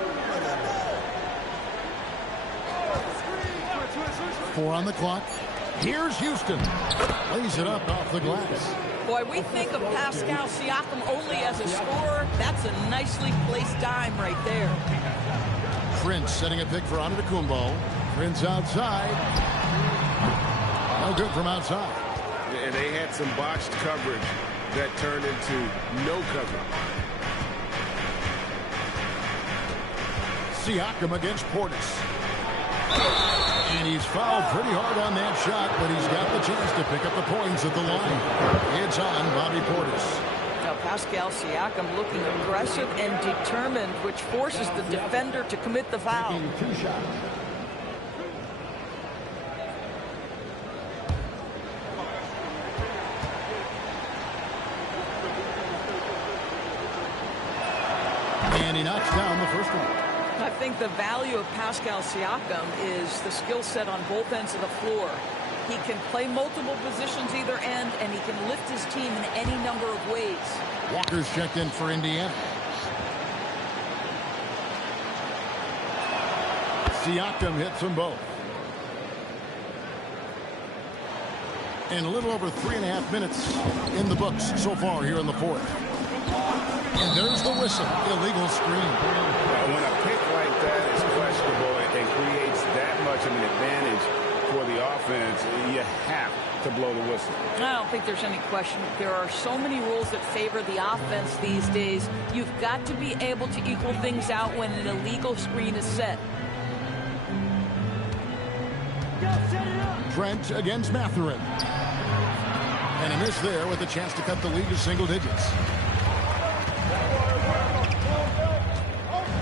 4 on the clock. Here's Houston. Lays it up off the glass. Boy, we think of Pascal Siakam only as a scorer. That's a nicely placed dime right there. Prince setting a pick for Antetokounmpo. Prince outside. No good from outside. And they had some botched coverage that turned into no coverage. Siakam against Portis. And he's fouled pretty hard on that shot, but he's got the chance to pick up the points at the line. It's on Bobby Portis. Now Pascal Siakam looking aggressive and determined, which forces the defender to commit the foul. Taking 2 shots. And he knocks down the first one. I think the value of Pascal Siakam is the skill set on both ends of the floor. He can play multiple positions either end, and he can lift his team in any number of ways. Walker's checked in for Indiana. Siakam hits them both. And a little over 3.5 minutes in the books so far here in the fourth. And there's the whistle. Illegal screen. When a pick like that is questionable and creates that much of an advantage for the offense, you have to blow the whistle. I don't think there's any question. There are so many rules that favor the offense these days. You've got to be able to equal things out when an illegal screen is set. Trent against Mathurin. And a miss there with a chance to cut the lead to single digits.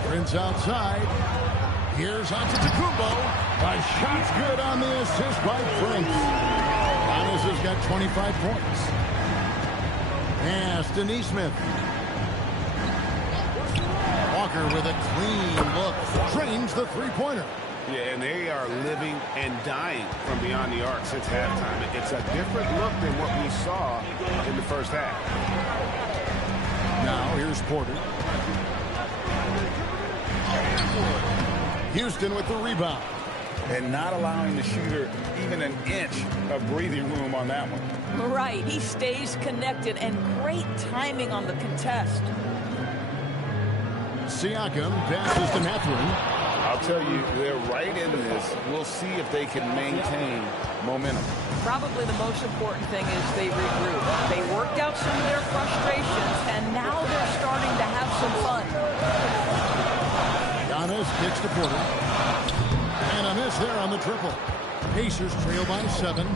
Prince outside. Here's Antetokounmpo. A shot's good on the assist by Prince. Giannis has got 25 points. Pass to Nesmith. Walker with a clean look. Drains the three-pointer. Yeah, and they are living and dying from beyond the arc since halftime. It's a different look than what we saw in the first half. Now here's Porter. Houston with the rebound. And not allowing the shooter even an inch of breathing room on that one. Right. He stays connected, and great timing on the contest. Siakam passes to Mathurin. I'll tell you, they're right in this. We'll see if they can maintain momentum. Probably the most important thing is they regroup. They worked out some of their frustrations, and now they're starting to have some fun. Giannis kicks to Porter. And a miss there on the triple. Pacers trail by 7.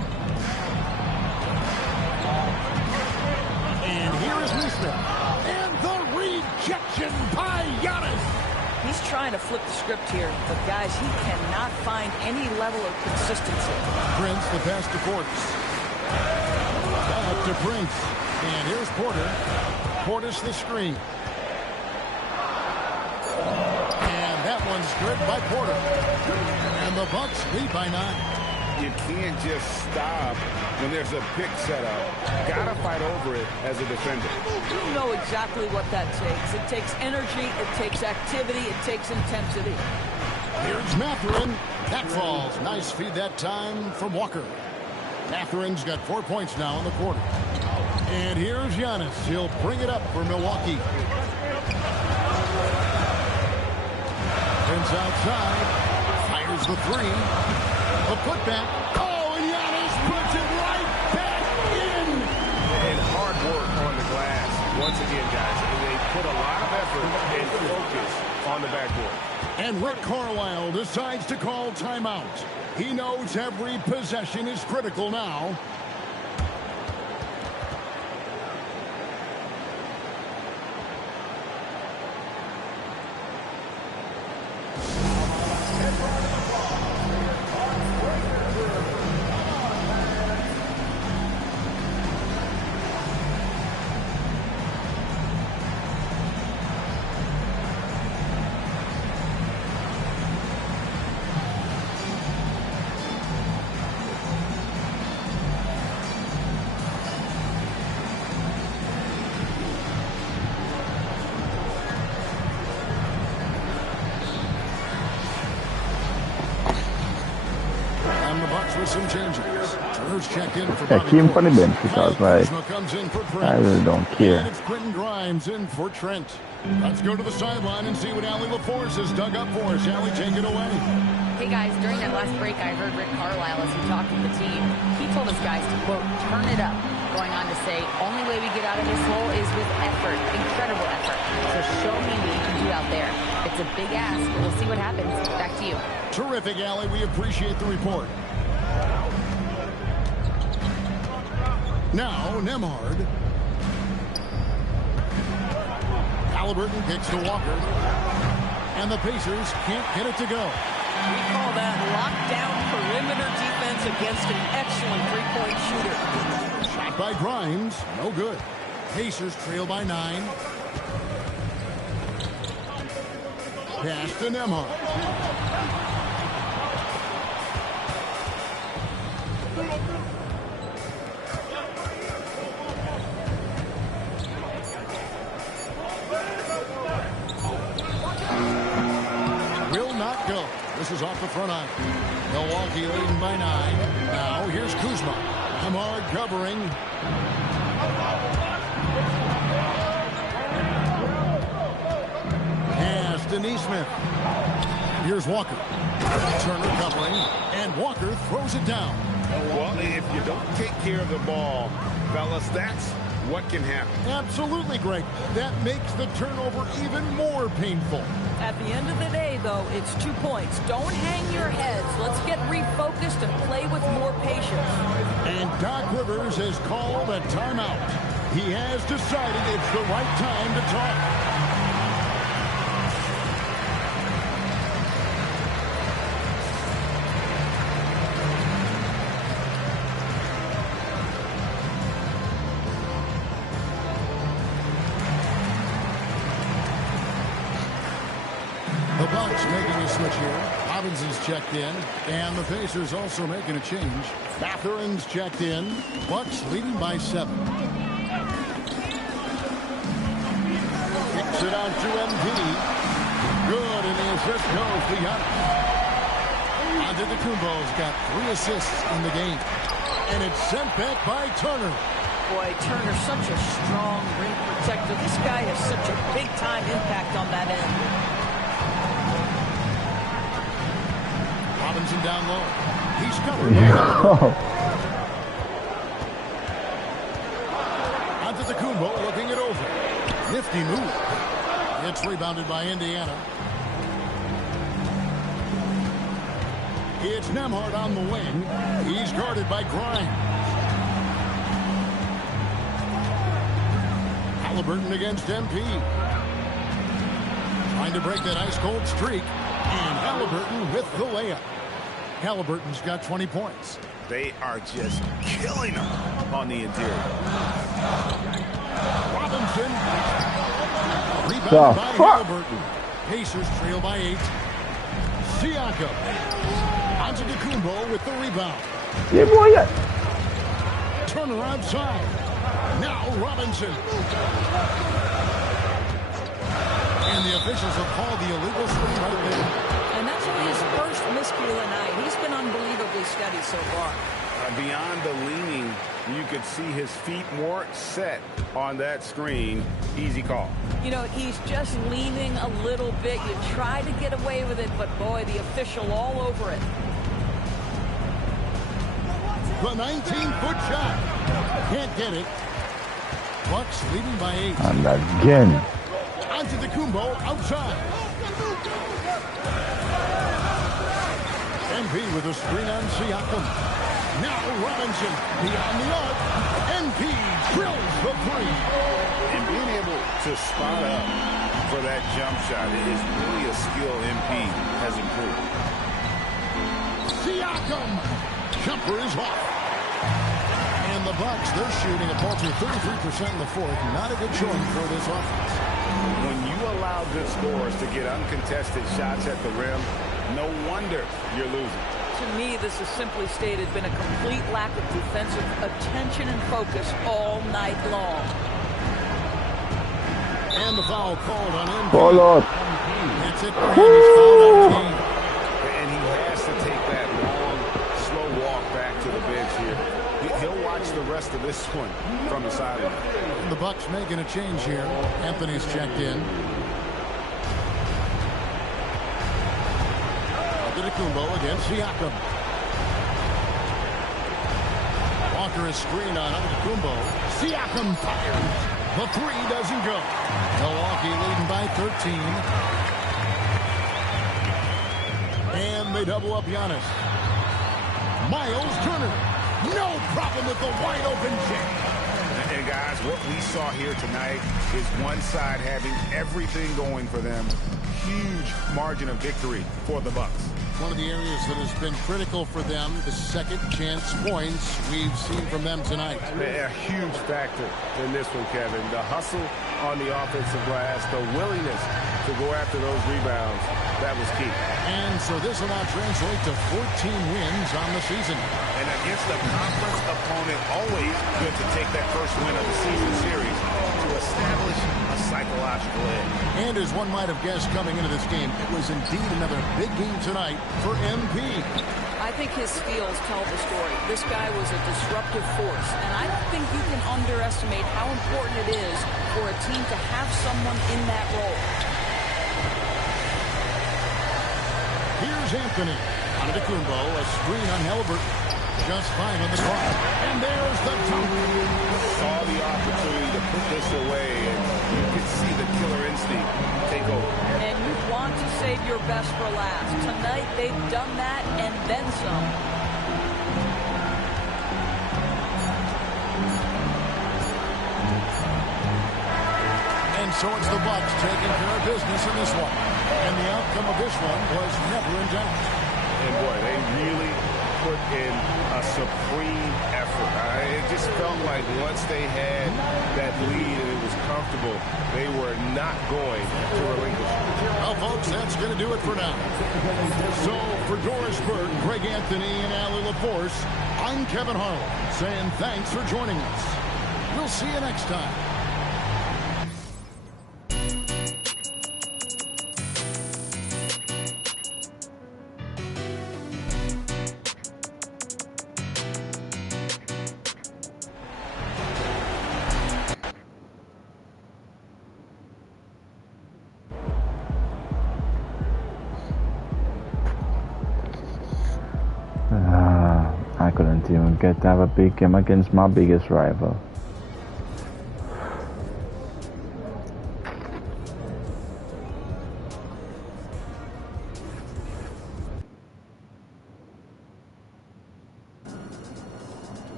And here is Nesmith. And the rejection by Giannis. He's trying to flip the script here, but guys, he cannot find any level of consistency. Prince, the pass to Portis. Back to Prince. And here's Porter. Portis the screen. And that one's good by Porter. And the Bucks lead by 9. You can't just stop when there's a pick set up. Gotta fight over it as a defender. You know exactly what that takes. It takes energy, it takes activity, it takes intensity. Here's Mathurin. That falls. Nice feed that time from Walker. Mathurin's got 4 points now in the quarter. And here's Giannis. He'll bring it up for Milwaukee. Prince outside. Fires the three. A putback. Oh, and Giannis puts it right back in. And hard work on the glass. Once again, guys, they put a lot of effort and focus on the backboard. And Rick Carlisle decides to call timeout. He knows every possession is critical now. With some changes. Turner's checked in for I came from the bench because like I really don't care. And it's Quentin Grimes in for Trent. Let's go to the sideline and see what Allie LaForce has dug up for us. Allie, take it away. Hey guys, during that last break, I heard Rick Carlisle as he talked with the team. He told his guys to, quote, turn it up. Going on to say, only way we get out of this hole is with effort, incredible effort. So show me what you can do out there. It's a big ask, but we'll see what happens. Back to you. Terrific, Allie. We appreciate the report. Now, Nembhard. Halliburton kicks to Walker. And the Pacers can't get it to go. We call that lockdown perimeter defense against an excellent three-point shooter. Shot by Grimes. No good. Pacers trail by 9. Pass to Nembhard. Will not go. This is off the front iron. Milwaukee leading by 9. Now here's Kuzma. Nembhard covering. Pass to Nesmith. Here's Walker. Turner covering. And Walker throws it down. Well, if you don't take care of the ball, fellas, that's what can happen. Absolutely, Greg. That makes the turnover even more painful. At the end of the day, though, it's 2 points. Don't hang your heads. Let's get refocused and play with more patience. And Doc Rivers has called a timeout. He has decided it's the right time to talk. The Bucks making a switch here. Robinson's checked in. And the Pacers also making a change. Mathurin's checked in. Bucks leading by 7. Kicks it on to MP. Good, and the assist goes to Giannis. Antetokounmpo's got 3 assists in the game. And it's sent back by Turner. Boy, Turner's such a strong rim protector. This guy has such a big-time impact on that end. Robinson down low. He's covered. Antetokounmpo looking it over. Nifty move. It's rebounded by Indiana. It's Nembhard on the wing. He's guarded by Grimes. Halliburton against MP. Trying to break that ice-cold streak. And Halliburton with the layup. Halliburton's got 20 points. They are just killing them on the interior. Robinson. Rebound by Halliburton. Pacers trail by 8. Siakam. Antetokounmpo with the rebound. Yeah, boy. Turner outside. Now Robinson. And the officials have called the illegal swing right there. And that's only his first miscue of the night. He's been unbelievably steady so far. Beyond the leaning, you could see his feet more set on that screen. Easy call. You know, he's just leaning a little bit. You try to get away with it, but boy, the official all over it. The 19-foot shot. Can't get it. Bucks leading by 8. And again. Antetokounmpo outside. MP with a screen on Siakam. Now Robinson beyond the arc. MP drills the 3. And being able to spot up for that jump shot is really a skill MP has improved. Siakam. Jumper is off. And the Bucks, they're shooting a paltry 33% in the 4th. Not a good showing for this offense. When you allow good scorers to get uncontested shots at the rim, no wonder you're losing. To me, this is simply stated been a complete lack of defensive attention and focus all night long. And the foul called on him. Oh, Lord. That's it. And he's fouled out of the game. And he has to take that long, slow walk back to the bench here. He'll watch the rest of this one from the sideline. The Bucks making a change here. Anthony's checked in. Antetokounmpo against Siakam. Walker is screened on Antetokounmpo. Siakam fires. The 3 doesn't go. Milwaukee leading by 13. And they double up Giannis. Miles Turner. No problem with the wide open J. And guys, what we saw here tonight is one side having everything going for them. Huge margin of victory for the Bucks. One of the areas that has been critical for them, the second chance points we've seen from them tonight. A huge factor in this one, Kevin. The hustle on the offensive glass, the willingness to go after those rebounds, that was key. And so this will now translate to 14 wins on the season. And against a conference opponent, always good to take that first win of the season series to establish a psychological edge. And as one might have guessed coming into this game, it was indeed another big game tonight for MP. I think his steals tell the story. This guy was a disruptive force, and I don't think you can underestimate how important it is for a team to have someone in that role. Here's Anthony. Antetokounmpo, a screen on Halliburton. Just 5 on the clock. And there's the dunk. Saw the opportunity to put this away, and you could see the killer instinct take over. And you want to save your best for last. Tonight, they've done that and then some. And so it's the Bucks taking care of business in this one. And the outcome of this one was never in doubt. And boy, they really put in a supreme effort. It just felt like once they had that lead and it was comfortable, they were not going to relinquish it. Well, folks, that's going to do it for now. So, for Doris Burke, Greg Anthony, and Ali LaForce, I'm Kevin Harlan, saying thanks for joining us. We'll see you next time. I couldn't even get to have a big game against my biggest rival.